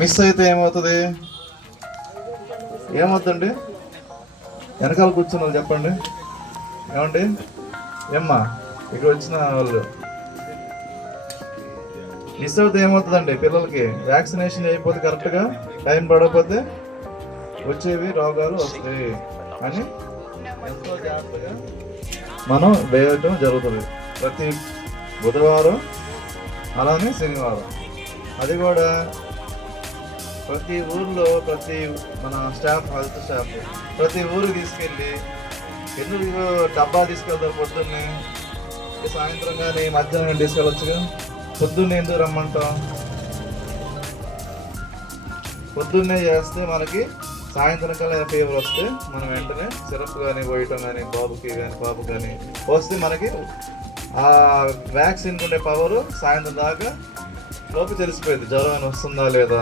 Miss అయితే ఏమవుతుంది? ఏమవుతుందండి? వెనకాల కూర్చున్న వాళ్ళు చెప్పండి. ఏమండి ఏమ్మా ఇక్కడ వచ్చిన వాళ్ళు మిస్ అవుతే ఏమవుతుందండి? పిల్లలకి వ్యాక్సినేషన్ అయిపోతే కరెక్ట్గా టైం పడకపోతే వచ్చేవి రోగాలు వస్తాయి అని ఎంతో జాగ్రత్తగా మనం వేయటం జరుగుతుంది ప్రతి బుధవారం అలానే శనివారం. అది కూడా ప్రతి ఊర్లో మన స్టాఫ్, హెల్త్ స్టాఫ్ ప్రతి ఊరికి తీసుకెళ్ళి ఎందుకు డబ్బా తీసుకెళ్తారు పొద్దున్నే, సాయంత్రం కానీ మధ్యాహ్నం తీసుకెళ్ళొచ్చుగా. పొద్దున్నే ఎందుకు రమ్మంటాం? పొద్దున్నే చేస్తే మనకి సాయంత్రం కల్లా ఫీవర్ వస్తే మనం వెంటనే సిరప్ కానీ పోయటం కానీ బాబు కానీ వస్తే మనకి ఆ వ్యాక్సిన్ ఉండే పవర్ సాయంత్రం దాకా లోపు తెలిసిపోయింది జ్వరం అని వస్తుందా లేదా.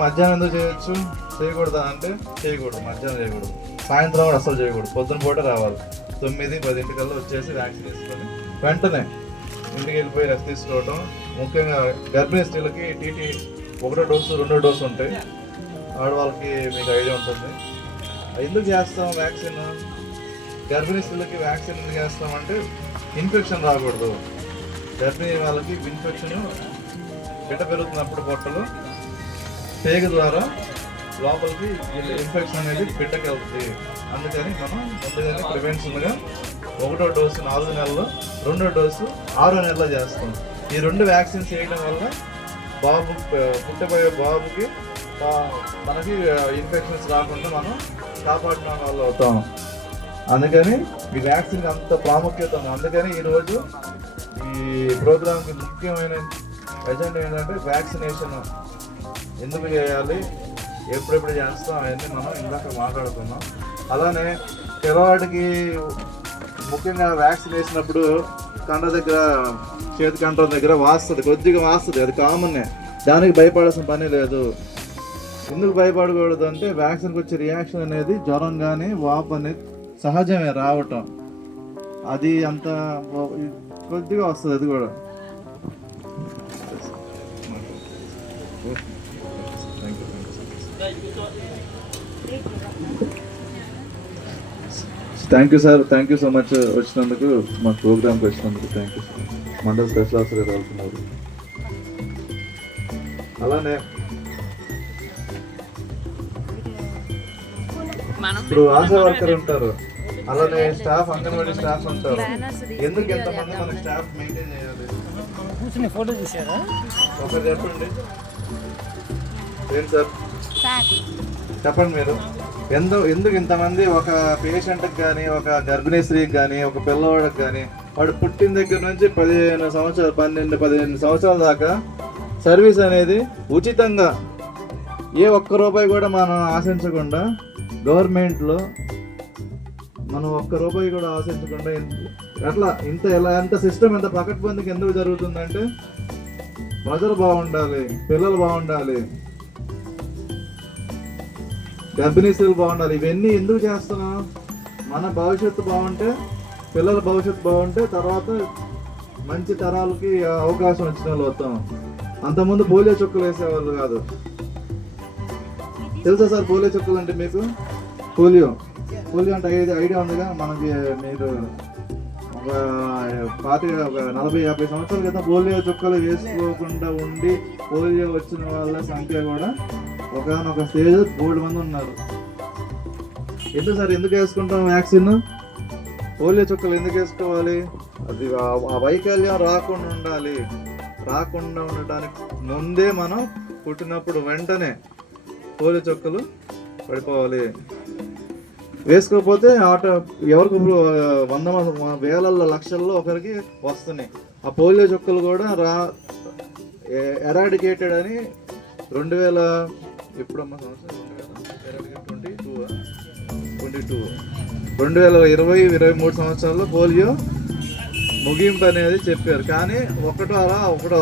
మధ్యాహ్నం ఎందుకు చేయొచ్చు? చేయకూడదా అంటే చేయకూడదు, మధ్యాహ్నం చేయకూడదు, సాయంత్రం కూడా అసలు చేయకూడదు. పొద్దున పూట రావాలి, 9-10 కల్లా వచ్చేసి వ్యాక్సిన్ వేసుకొని వెంటనే ఇంటికి వెళ్ళిపోయి రెస్ట్ తీసుకోవటం. ముఖ్యంగా గర్భిణీ స్త్రీలకి టీటీ 1వ డోసు 2వ డోసు ఉంటాయి. ఆడవాళ్ళకి మీకు ఐడియా ఉంటుంది. ఎందుకు చేస్తాం వ్యాక్సిన్? గర్భిణీ స్త్రీలకి వ్యాక్సిన్ ఎందుకు చేస్తామంటే ఇన్ఫెక్షన్ రాకూడదు. గర్భిణీ వాళ్ళకి ఇన్ఫెక్షన్ బిడ్డ పెరుగుతున్నప్పుడు పొట్టలు పేగ ద్వారా లోపలికి ఇన్ఫెక్షన్ అనేది బిడ్డకి వెళ్తుంది. అందుకని మనం ముందుగానే ప్రివెన్షన్గా 1వ డోసు 4 నెలలు, 2వ డోసు 6 నెలలు చేస్తాం. ఈ 2 వ్యాక్సిన్స్ వేయడం వల్ల పుట్టబోయే బాబుకి మనకి ఇన్ఫెక్షన్స్ రాకుండా మనం కాపాడిన వాళ్ళు అవుతాం. అందుకని ఈ వ్యాక్సిన్కి అంత ప్రాముఖ్యత ఉంది. అందుకని ఈరోజు ఈ ప్రోగ్రామ్కి ముఖ్యమైన ఎజెండా ఏంటంటే వ్యాక్సినేషన్ ఎందుకు చేయాలి, ఎప్పుడెప్పుడు చేస్తాం అవన్నీ మనం ఇందాక మాట్లాడుకున్నాం. అలానే పిల్లవాడికి ముఖ్యంగా వ్యాక్సిన్ వేసినప్పుడు కండ దగ్గర, చేతి కంఠం దగ్గర కొద్దిగా వాస్తుంది. అది కామన్నే, దానికి భయపడాల్సిన పని లేదు. ఎందుకు భయపడకూడదు అంటే వ్యాక్సిన్కి వచ్చే రియాక్షన్ అనేది జ్వరం కానీ వాపు అనేది సహజమే రావటం. అది అంత కొద్దిగా వస్తుంది. అది కూడా thank you sir, thank you so much వచ్చినందుకు, మా ప్రోగ్రామ్కి వచ్చినందుకు థ్యాంక్ యూ. మండల స్పెషల్ ఆఫీసర్ వెళ్తున్నారు. అలానే ఇప్పుడు ఆశా వర్కర్ ఉంటారు, అలానే స్టాఫ్, అంగన్వాడీ స్టాఫ్ ఉంటారు. ఎందుకు ఎంతమంది మన స్టాఫ్ మెయింటైన్ చేయాలి? ఫోటో తీసారా? ఒకరు చెప్పండి. ఏంటి సార్ చెప్పండి మీరు. ఎందుకు ఇంతమంది ఒక పేషెంట్కి కానీ, ఒక గర్భిణీ స్త్రీకి కానీ, ఒక పిల్లవాడికి కానీ, వాడు పుట్టిన దగ్గర నుంచి 12 సంవత్సరాల దాకా సర్వీస్ అనేది ఉచితంగా, ఏ ఒక్క రూపాయి కూడా మనం ఆశించకుండా, గవర్నమెంట్లో మనం ఒక్క రూపాయి కూడా ఆశించకుండా అట్లా ఎంత సిస్టమ్ ఎంత పకడ్బందీకి ఎందుకు జరుగుతుందంటే ప్రజలు బాగుండాలి, పిల్లలు బాగుండాలి, గర్భిణీ స్త్రీలు బాగుండాలి. ఇవన్నీ ఎందుకు చేస్తున్నాం? మన భవిష్యత్తు బాగుంటే, పిల్లల భవిష్యత్తు బాగుంటే తర్వాత మంచి తరాలకి అవకాశం వచ్చిన వాళ్ళు అవుతాం. అంతకుముందు పోలియో చుక్కలు వేసేవాళ్ళు కాదు. తెలుసా సార్ పోలియో చుక్కలు అంటే మీకు? పోలియో అంటే ఐడియా ఉందిగా మనకి. మీరు ఒక 40-50 సంవత్సరాల క్రితం పోలియో చుక్కలు వేసుకోకుండా ఉండి పోలియో వచ్చిన వాళ్ళ సంఖ్య కూడా ఒకనొక స్టేజ్ 3 మంది ఉన్నారు. ఎందుకు సార్ ఎందుకు వేసుకుంటాం వ్యాక్సిన్? పోలియో చుక్కలు ఎందుకు వేసుకోవాలి? అది ఆ వైకల్యం రాకుండా ఉండాలి. రాకుండా ఉండటానికి ముందే మనం పుట్టినప్పుడు వెంటనే పోలియో చుక్కలు పడిపోవాలి. వేసుకోకపోతే ఎవరికి 100 వేలల్లో లక్షల్లో ఒకరికి వస్తున్నాయి. ఆ పోలియో చుక్కలు కూడా ఎరాడికేటెడ్ అని 2000 ఎప్పుడమ్మా సంవత్సరం 2023 సంవత్సరాల్లో పోలియో ముగింపు అనేది చెప్పారు. కానీ ఒకటి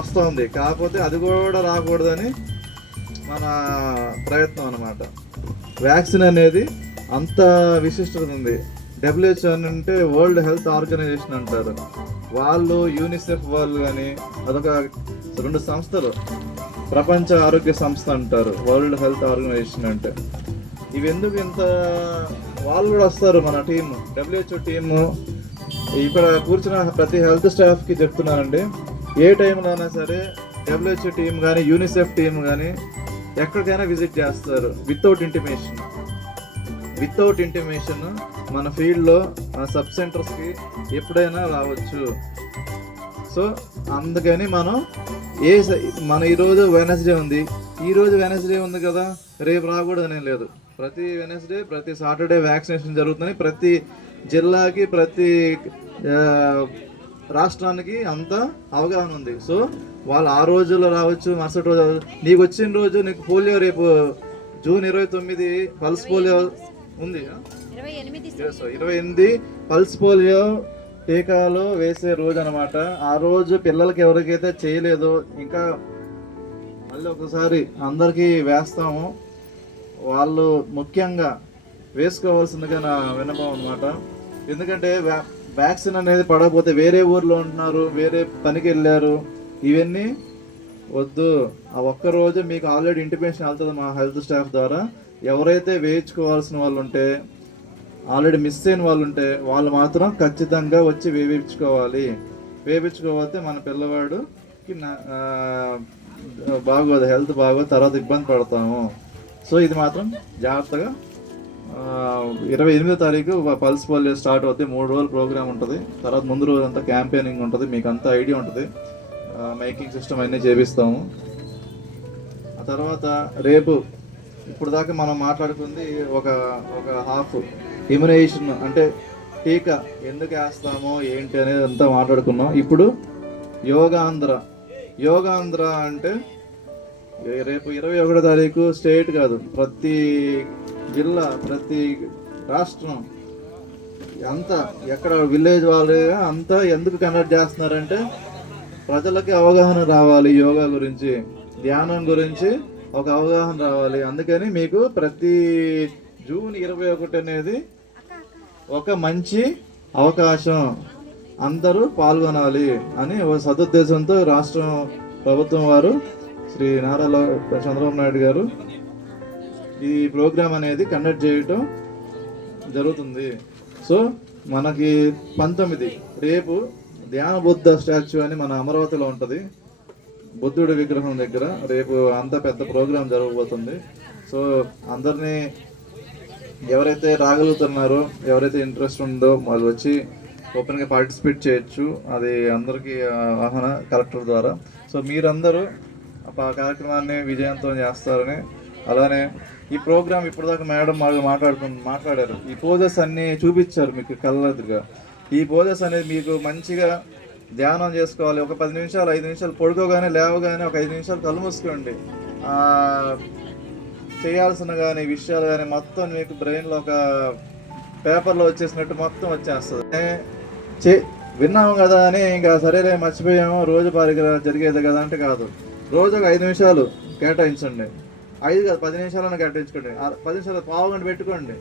వస్తుంది. కాకపోతే అది కూడా రాకూడదని మన ప్రయత్నం అన్నమాట. వ్యాక్సిన్ అనేది అంత విశిష్టత ఉంది. WHO అంటే వరల్డ్ హెల్త్ ఆర్గనైజేషన్ అంటారు. వాళ్ళు, యూనిసెఫ్ వాళ్ళు కానీ, అదొక 2 సంస్థలు ప్రపంచ ఆరోగ్య సంస్థ అంటారు, వరల్డ్ హెల్త్ ఆర్గనైజేషన్ అంటే. ఇవి ఎందుకు ఇంత, వాళ్ళు కూడా వస్తారు మన టీము, WHO టీము. ఇక్కడ కూర్చున్న ప్రతి హెల్త్ స్టాఫ్కి చెప్తున్నానండి, ఏ టైంలో అయినా సరే WHO టీం కానీ యూనిసెఫ్ టీం కానీ ఎక్కడికైనా విజిట్ చేస్తారు వితౌట్ ఇంటిమేషన్. మన ఫీల్డ్లో మన సబ్ సెంటర్స్కి ఎప్పుడైనా రావచ్చు. సో అందుకని మన ఈరోజు వెనస్డే ఉంది, ఈరోజు వెనస్డే ఉంది కదా రేపు రాకూడదనే లేదు. ప్రతి వెనస్డే ప్రతి సాటర్డే వ్యాక్సినేషన్ జరుగుతుంది. ప్రతి జిల్లాకి ప్రతి రాష్ట్రానికి అంత అవగాహన ఉంది. సో వాళ్ళు ఆ రోజుల్లో రావచ్చు, మరుసటి రోజు నీకు వచ్చిన రోజు నీకు పోలియో రేపు జూన్ 29 పల్స్ పోలియో ఉంది, 28 పల్స్ పోలియో టీకాలు వేసే రోజు అనమాట. ఆ రోజు పిల్లలకి ఎవరికైతే చేయలేదో ఇంకా మళ్ళీ ఒకసారి అందరికీ వేస్తాము. వాళ్ళు ముఖ్యంగా వేసుకోవాల్సిందిగా నా విన్నపం అనమాట. ఎందుకంటే వ్యాక్సిన్ అనేది పడకపోతే వేరే ఊర్లో ఉంటున్నారు, వేరే పనికి వెళ్ళారు, ఇవన్నీ వద్దు. ఆ ఒక్కరోజు మీకు ఆల్రెడీ ఇంటిమేషన్ వెళ్తుంది మా హెల్త్ స్టాఫ్ ద్వారా. ఎవరైతే వేయించుకోవాల్సిన వాళ్ళు ఉంటే, ఆల్రెడీ మిస్ అయిన వాళ్ళు ఉంటే వాళ్ళు మాత్రం ఖచ్చితంగా వచ్చి వేయించుకోకపోతే మన పిల్లవాడికి బాగోదు, హెల్త్ బాగోదు, తర్వాత ఇబ్బంది పడతాము. సో ఇది మాత్రం జాగ్రత్తగా 28వ తారీఖు పల్స్ పోలియో స్టార్ట్ అవుతుంది. 3 రోజుల ప్రోగ్రామ్ ఉంటుంది. తర్వాత ముందు రోజు అంతా క్యాంపెయినింగ్ ఉంటుంది, మీకు అంతా ఐడియా ఉంటుంది. మైకింగ్ సిస్టమ్ అన్నీ చేపిస్తాము. ఆ తర్వాత రేపు ఇప్పుడు దాకా మనం మాట్లాడుకుంది ఒక హాఫ్ ఇమ్యునైజేషన్, అంటే టీకా ఎందుకు వేస్తామో ఏంటి అనేది అంతా మాట్లాడుకున్నాం. ఇప్పుడు యోగాంధ్ర అంటే రేపు 21వ తారీఖు స్టేట్ కాదు, ప్రతి జిల్లా ప్రతి రాష్ట్రం అంతా ఎక్కడ విలేజ్ వాళ్ళు అంతా ఎందుకు కండక్ట్ చేస్తున్నారంటే ప్రజలకి అవగాహన రావాలి, యోగా గురించి ధ్యానం గురించి ఒక అవగాహన రావాలి. అందుకని మీకు ప్రతి జూన్ 21 అనేది ఒక మంచి అవకాశం, అందరూ పాల్గొనాలి అని ఒక సదుద్దేశంతో రాష్ట్ర ప్రభుత్వం వారు శ్రీ నారా చంద్రబాబు నాయుడు గారు ఈ ప్రోగ్రాం అనేది కండక్ట్ చేయటం జరుగుతుంది. సో మనకి 19 రేపు ధ్యాన బుద్ధ స్టాచ్యూ అని మన అమరావతిలో ఉంటుంది, బుద్ధుడి విగ్రహం దగ్గర రేపు అంత పెద్ద ప్రోగ్రాం జరగబోతుంది. సో అందరినీ ఎవరైతే రాగలుగుతున్నారో, ఎవరైతే ఇంట్రెస్ట్ ఉందో వాళ్ళు వచ్చి ఓపెన్గా పార్టిసిపేట్ చేయొచ్చు. అది అందరికీ ఆహ్వాన కలెక్టర్ ద్వారా. సో మీరందరూ ఆ కార్యక్రమాన్ని విజయవంతం చేస్తారని, అలానే ఈ ప్రోగ్రామ్ ఇప్పటిదాకా మేడం మాట్లాడారు, ఈ పోజెస్ అన్నీ చూపించారు మీకు కళ్ళెదురుగా. ఈ పోజెస్ అనేది మీకు మంచిగా ధ్యానం చేసుకోవాలి. ఒక 10 నిమిషాలు 5 నిమిషాలు పడుకోగానే లేవగానే ఒక 5 నిమిషాలు కళ్ళు మూసుకోండి. చేయాల్సిన కానీ విషయాలు కానీ మొత్తం మీకు బ్రెయిన్లో ఒక పేపర్లో వచ్చేసినట్టు మొత్తం వచ్చేస్తుంది. విన్నాము కదా అని ఇంకా సరేలే మర్చిపోయాము, రోజు జరిగేది కదా అంటే కాదు. రోజు ఒక 5 నిమిషాలు కేటాయించండి. 5 కాదు 10 నిమిషాలను కేటాయించుకోండి. 10 నిమిషాలు పావుగంట పెట్టుకోండి.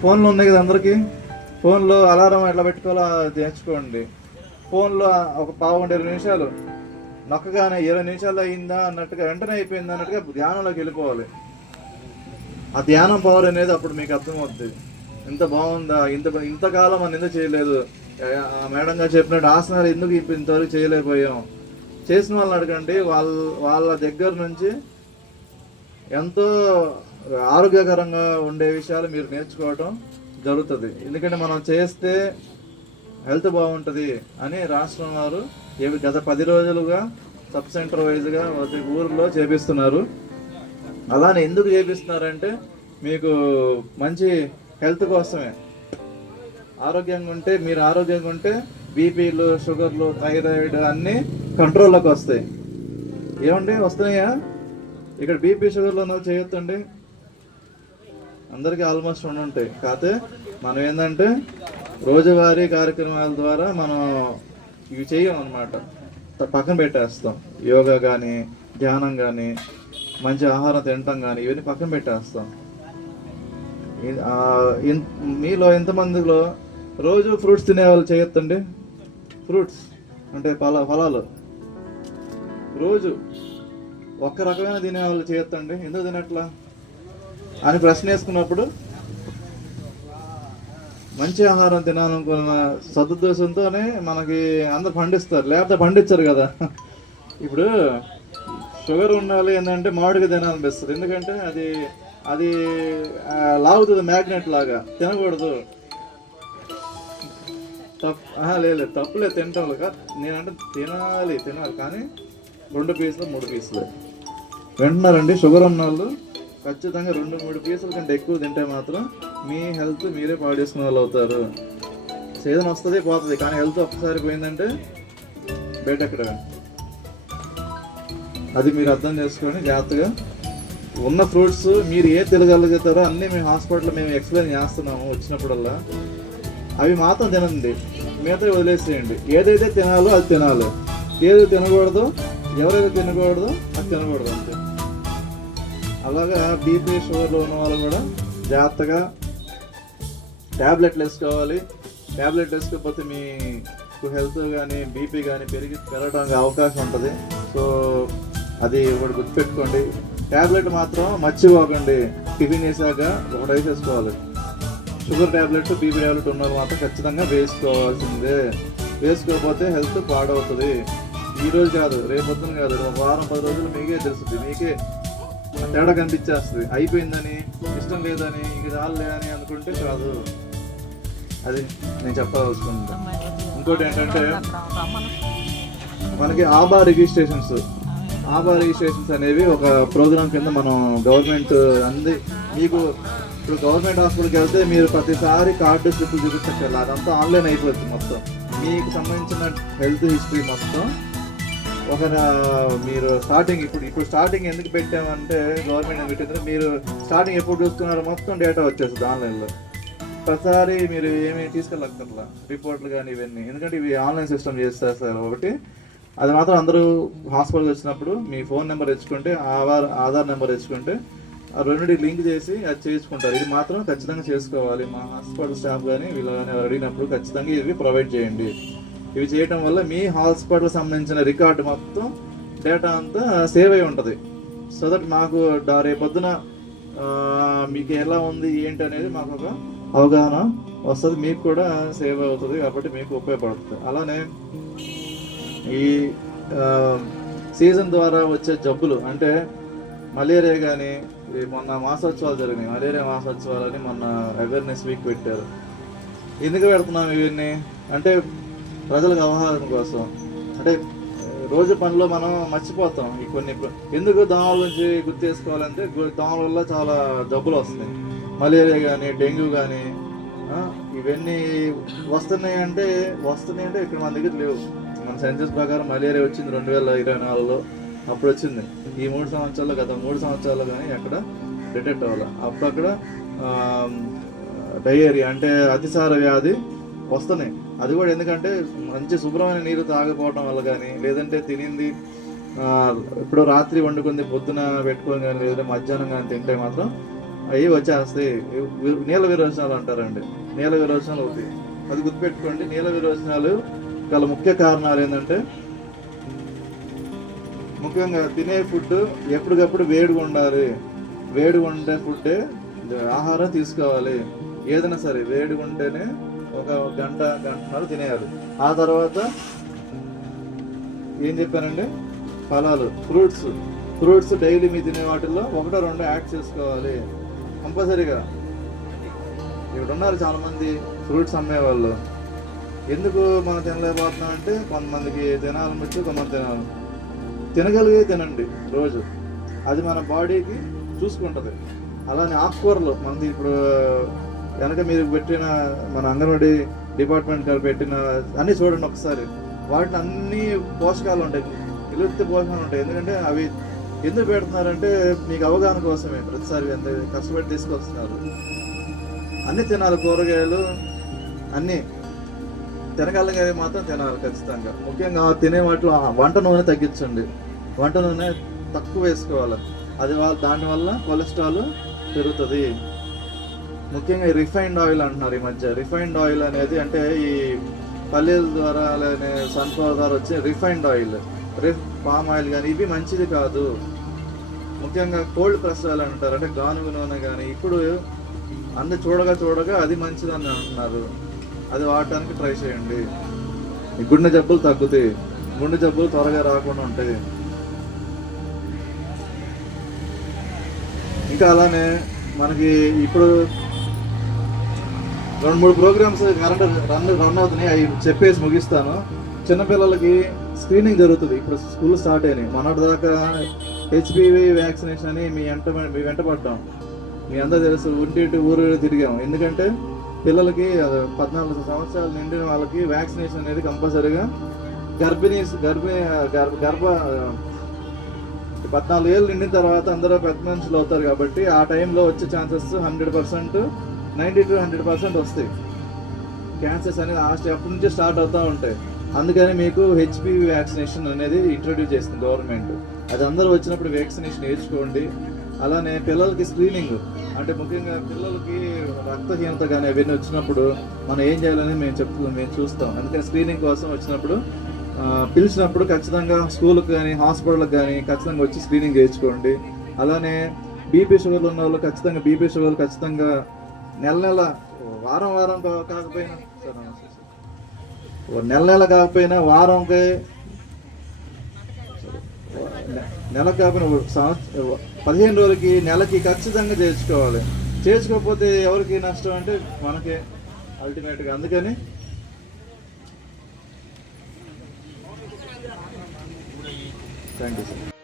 ఫోన్లో ఉన్నాయి కదా అందరికీ, ఫోన్లో అలారం ఎట్లా పెట్టుకోవాలో నేర్చుకోండి. ఫోన్లో ఒక పావుగంట 20 నిమిషాలు నొక్కగానే 20 నిమిషాలు అయిందా అన్నట్టుగా, వెంటనే అయిపోయిందా అన్నట్టుగా ధ్యానంలోకి వెళ్ళిపోవాలి. ఆ ధ్యానం పవర్ అనేది అప్పుడు మీకు అర్థమవుతుంది. ఇంత బాగుందా, ఇంతకాలం మనం ఎందుకు చేయలేదు, మేడం గారు చెప్పినట్టు ఆసనాలు ఎందుకు ఇంతవరకు చేయలేకపోయాం. చేసిన వాళ్ళని అడగండి, వాళ్ళ దగ్గర నుంచి ఎంతో ఆరోగ్యకరంగా ఉండే విషయాలు మీరు నేర్చుకోవటం జరుగుతుంది. ఎందుకంటే మనం చేస్తే హెల్త్ బాగుంటుంది అని రాష్ట్రం వారు గత 10 రోజులుగా సబ్ సెంటర్ వైజ్గా ప్రతి ఊరిలో చేపిస్తున్నారు. అలానే ఎందుకు చేపిస్తున్నారంటే మీకు మంచి హెల్త్ కోసమే. మీరు ఆరోగ్యంగా ఉంటే బీపీలు, షుగర్లు, థైరాయిడ్ అన్నీ కంట్రోల్లోకి వస్తాయి. ఏమండి వస్తున్నాయా? ఇక్కడ బీపీ షుగర్లో చేయొద్దండి, అందరికీ ఆల్మోస్ట్ ఉంటాయి. కాకపోతే మనం ఏంటంటే రోజువారీ కార్యక్రమాల ద్వారా మనం ఇవి చేయం అన్నమాట, పక్కన పెట్టేస్తాం. యోగా కానీ, ధ్యానం కానీ, మంచి ఆహారం తినటం కానీ ఇవన్నీ పక్కన పెట్టేస్తాం. మీలో ఎంతమందిలో రోజు ఫ్రూట్స్ తినేవాళ్ళు చేయొద్దండి. ఫ్రూట్స్ అంటే ఫలాలు రోజు ఒక్క రకమైన తినే వాళ్ళు చేయొద్దండి, ఎందుకు తినట్లా అని ప్రశ్న వేసుకున్నప్పుడు మంచి ఆహారం తినాలనుకున్న సదుద్దేశంతోనే మనకి అందరు పండిస్తారు, లేకపోతే పండించరు కదా. ఇప్పుడు షుగర్ ఉండాలి ఏంటంటే మామిడిగా తినాలనిపిస్తుంది, ఎందుకంటే అది అది లాగుతుంది మ్యాగ్నెట్ లాగా, తినకూడదు. లేదు తప్పులేదు తినటం, నేనంటే తినాలి కానీ 2 పీసులు 3 పీసులు వింటున్నారండి. షుగర్ ఉన్న వాళ్ళు ఖచ్చితంగా 2-3 పీసుల కంటే ఎక్కువ తింటే మాత్రం మీ హెల్త్ మీరే పాడు చేసుకునే వాళ్ళు అవుతారు. సీజన్ వస్తుంది పోతుంది, కానీ హెల్త్ ఒక్కసారి పోయిందంటే బయట ఎక్కడ, అది మీరు అర్థం చేసుకొని జాగ్రత్తగా ఉన్న ఫ్రూట్స్ మీరు తినగలుగుతారో అన్నీ మేము హాస్పిటల్లో మేము ఎక్స్ప్లెయిన్ చేస్తున్నాము వచ్చినప్పుడల్లా, అవి మాత్రం తినండి, మిగతా వదిలేసేయండి. ఏదైతే తినాలో అది తినాలి, ఏది తినకూడదు ఎవరైతే తినకూడదు అది తినకూడదు అంతే. అలాగా బీపీ షుగర్లో ఉన్న వాళ్ళు కూడా జాగ్రత్తగా ట్యాబ్లెట్లు వేసుకోవాలి. ట్యాబ్లెట్ వేసుకోకపోతే మీకు హెల్త్ కానీ బీపీ కానీ పెరగడానికి అవకాశం ఉంటుంది. సో అది ఒకటి గుర్తుపెట్టుకోండి. ట్యాబ్లెట్ మాత్రం మర్చిపోకండి, టిఫిన్ వేసాక ఒకటి వేసేసుకోవాలి. షుగర్ ట్యాబ్లెట్ బీపీ ట్యాబ్లెట్ ఉన్న వాళ్ళు మాత్రం ఖచ్చితంగా వేసుకోవాల్సిందే. వేసుకోకపోతే హెల్త్ పాడవుతుంది. ఈరోజు కాదు, రేపొద్దున కాదు, ఒక వారం 10 రోజులు మీకే తెలుస్తుంది, మీకే తేడా కనిపించేస్తుంది. అయిపోయిందని, ఇష్టం లేదని, ఇంక చాలే అని అనుకుంటే కాదు. అది నేను చెప్పాల్సింది. ఇంకోటి ఏంటంటే మనకి ఆబా రిజిస్ట్రేషన్స్ అనేవి ఒక ప్రోగ్రామ్ కింద మనం గవర్నమెంట్ మీకు ఇప్పుడు గవర్నమెంట్ హాస్పిటల్కి వెళ్తే మీరు ప్రతిసారి కార్డు స్లిప్లు చూపించక్కర్లేదు, అదంతా ఆన్లైన్ అయిపోతుంది. మొత్తం మీకు సంబంధించిన హెల్త్ హిస్టరీ మొత్తం మీరు ఇప్పుడు స్టార్టింగ్ ఎందుకు పెట్టామంటే గవర్నమెంట్ ఎందుకు పెట్టిందంటే మీరు స్టార్టింగ్ ఎప్పుడు చూస్తున్నారో మొత్తం డేటా వచ్చేస్తుంది ఆన్లైన్లో. ప్రతిసారి మీరు ఏమీ తీసుకెళ్ళక్కర్లా రిపోర్ట్లు కానీ ఇవన్నీ, ఎందుకంటే ఇవి ఆన్లైన్ సిస్టమ్ చేస్తారు ఒకటి. అది మాత్రం అందరూ హాస్పిటల్కి వచ్చినప్పుడు మీ ఫోన్ నెంబర్ తెచ్చుకుంటే, ఆధార్ నెంబర్ తెచ్చుకుంటే ఆ రెండింటి లింక్ చేసి అది చేసుకుంటారు. ఇది మాత్రం ఖచ్చితంగా చేసుకోవాలి. మా హాస్పిటల్ స్టాఫ్ కానీ వీళ్ళు కానీ అడిగినప్పుడు ఖచ్చితంగా ఇవి ప్రొవైడ్ చేయండి. ఇవి చేయడం వల్ల మీ హాస్పిటల్ సంబంధించిన రికార్డు మొత్తం డేటా అంతా సేవ్ అయి ఉంటుంది. సో దట్ మాకు రేపొద్దున మీకు ఎలా ఉంది ఏంటి అనేది మాకు ఒక అవగాహన వస్తుంది, మీకు కూడా సేవ్ అవుతుంది, కాబట్టి మీకు ఉపయోగపడుతుంది. అలానే ఈ సీజన్ ద్వారా వచ్చే జబ్బులు అంటే మలేరియా కానీ, మొన్న మాసోత్సవాలు జరిగినాయి, మలేరియా మాసోత్సవాలని మొన్న అవేర్నెస్ వీక్ పెట్టారు. ఎందుకు పెడుతున్నాం ఇవన్నీ అంటే ప్రజలకు అవగాహన కోసం. అంటే రోజు పనిలో మనం మర్చిపోతాం ఈ కొన్ని. ఎందుకు దోమల నుంచి గుర్తు చేసుకోవాలంటే దోమల వల్ల చాలా జబ్బులు వస్తాయి. మలేరియా కానీ, డెంగ్యూ కానీ ఇవన్నీ వస్తున్నాయి అంటే ఇక్కడ మన దగ్గర లేవు. మన సైన్సెస్ ప్రకారం మలేరియా వచ్చింది 2024లో, అప్పుడు వచ్చింది. ఈ 3 సంవత్సరాల్లో గత 3 సంవత్సరాల్లో కానీ ఎక్కడ డిటెక్ట్ అవ్వాలి. అప్పుడు అక్కడ డయేరియా అంటే అతిసార వ్యాధి వస్తున్నాయి. అది కూడా ఎందుకంటే మంచి శుభ్రమైన నీరు తాగకపోవడం వల్ల కానీ, లేదంటే తినింది ఇప్పుడు రాత్రి వండుకుంది పొద్దున పెట్టుకొని కానీ, లేదంటే మధ్యాహ్నం కానీ తింటే మాత్రం అవి వచ్చేస్తాయి. నీల విరోచనాలు అంటారండి, నీల విరోచనాలు అవుతాయి. అది గుర్తుపెట్టుకోండి. నీల విరోచనాలు గల ముఖ్య కారణాలు ఏంటంటే ముఖ్యంగా తినే ఫుడ్ ఎప్పటికప్పుడు వేడిగా ఉండాలి. వేడిగా ఉండే ఫుడ్డే ఆహారం తీసుకోవాలి. ఏదైనా సరే వేడిగా ఉంటేనే ఒక గంటన్నర తినేయాలి. ఆ తర్వాత ఏం చెప్పానండి, ఫలాలు ఫ్రూట్స్ డైలీ మీ తినే వాటిల్లో 1-2 యాడ్ చేసుకోవాలి కంపల్సరీగా. ఇక్కడ ఉన్నారు చాలామంది ఫ్రూట్స్ అమ్మేవాళ్ళు. ఎందుకు మనం తినలేకపోతున్నాం అంటే కొంతమందికి తినాలనిపించి, కొంతమంది తినగలిగే తినండి రోజు, అది మన బాడీకి చూసుకుంటుంది. అలానే ఆకుకూరలు మనది ఇప్పుడు వెనక మీరు పెట్టిన మన అంగన్వాడీ డిపార్ట్మెంట్ గారు పెట్టిన అన్నీ చూడండి ఒకసారి. వాటిని అన్ని పోషకాలు ఉంటాయి, నిలుత్తి పోషకాలు ఉంటాయి. ఎందుకంటే అవి ఎందుకు పెడుతున్నారంటే మీకు అవగాహన కోసమే. ప్రతిసారి ఎంత కష్టపడి తీసుకొస్తున్నారు. అన్నీ తినాలి, కూరగాయలు అన్నీ తినగలిగేవి మాత్రం తినాలి ఖచ్చితంగా. ముఖ్యంగా తినే వాటిలో వంట నూనె తగ్గించండి, వంట నూనె తక్కువ వేసుకోవాలి. దానివల్ల కొలెస్ట్రాల్ పెరుగుతుంది. ముఖ్యంగా ఈ రిఫైన్డ్ ఆయిల్ అంటున్నారు ఈ మధ్య. రిఫైన్డ్ ఆయిల్ అనేది అంటే ఈ పల్లీల ద్వారా అలానే సన్ఫ్లవర్ ద్వారా వచ్చే రిఫైన్డ్ ఆయిల్, పామ్ ఆయిల్ కానీ ఇవి మంచిది కాదు. ముఖ్యంగా కోల్డ్ ప్రెస్ అని అంటారు, అంటే గానుగ నూనె కానీ ఇప్పుడు అందరు చూడగా అది మంచిదని అంటున్నారు. అది వాడటానికి ట్రై చేయండి. ఈ గుండె జబ్బులు తగ్గుతాయి, గుండె జబ్బులు త్వరగా రాకుండా ఉంటాయి. ఇంకా అలానే మనకి ఇప్పుడు 2-3 ప్రోగ్రామ్స్ రన్ అవుతున్నాయి, అవి చెప్పేసి ముగిస్తాను. చిన్నపిల్లలకి స్క్రీనింగ్ జరుగుతుంది, ఇప్పుడు స్కూల్ స్టార్ట్ అయినాయి. మొన్నటి దాకా హెచ్పివి వ్యాక్సినేషన్ అని మీ వెంట పడ్డాం, మీ అందరూ తెలుసు. ఇంటి ఊరు తిరిగాం. ఎందుకంటే పిల్లలకి 14 సంవత్సరాలు నిండిన వాళ్ళకి వ్యాక్సినేషన్ అనేది కంపల్సరీగా గర్భ 14 ఏళ్ళు నిండిన తర్వాత అందరూ పెద్ద మనుషులు అవుతారు కాబట్టి ఆ టైంలో వచ్చే ఛాన్సెస్ 100%, 90-100% వస్తాయి. క్యాన్సర్స్ అనేది ఆ స్టెప్ నుంచి స్టార్ట్ అవుతూ ఉంటాయి. అందుకని మీకు హెచ్పివి వ్యాక్సినేషన్ అనేది ఇంట్రొడ్యూస్ చేస్తుంది గవర్నమెంట్. అది అందరూ వచ్చినప్పుడు వ్యాక్సినేషన్ నేర్చుకోండి. అలానే పిల్లలకి స్క్రీనింగ్, అంటే ముఖ్యంగా పిల్లలకి రక్తహీనత కానీ అవన్నీ వచ్చినప్పుడు మనం ఏం చేయాలని మేము చూస్తాం. అందుకని స్క్రీనింగ్ కోసం వచ్చినప్పుడు పిలిచినప్పుడు ఖచ్చితంగా స్కూల్కి కానీ హాస్పిటల్కి కానీ ఖచ్చితంగా వచ్చి స్క్రీనింగ్ చేయించుకోండి. అలానే బీపీ షుగర్లు ఉన్న వాళ్ళు ఖచ్చితంగా నెల వారం కాకపోయినా నెల కాకపోయినా వారంకి నెలకు కాకపోయినా 15 రోజులకి నెలకి ఖచ్చితంగా చేర్చుకోవాలి. చేర్చుకోకపోతే ఎవరికి నష్టం అంటే మనకే అల్టిమేట్గా. అందుకని థ్యాంక్ యూ సార్.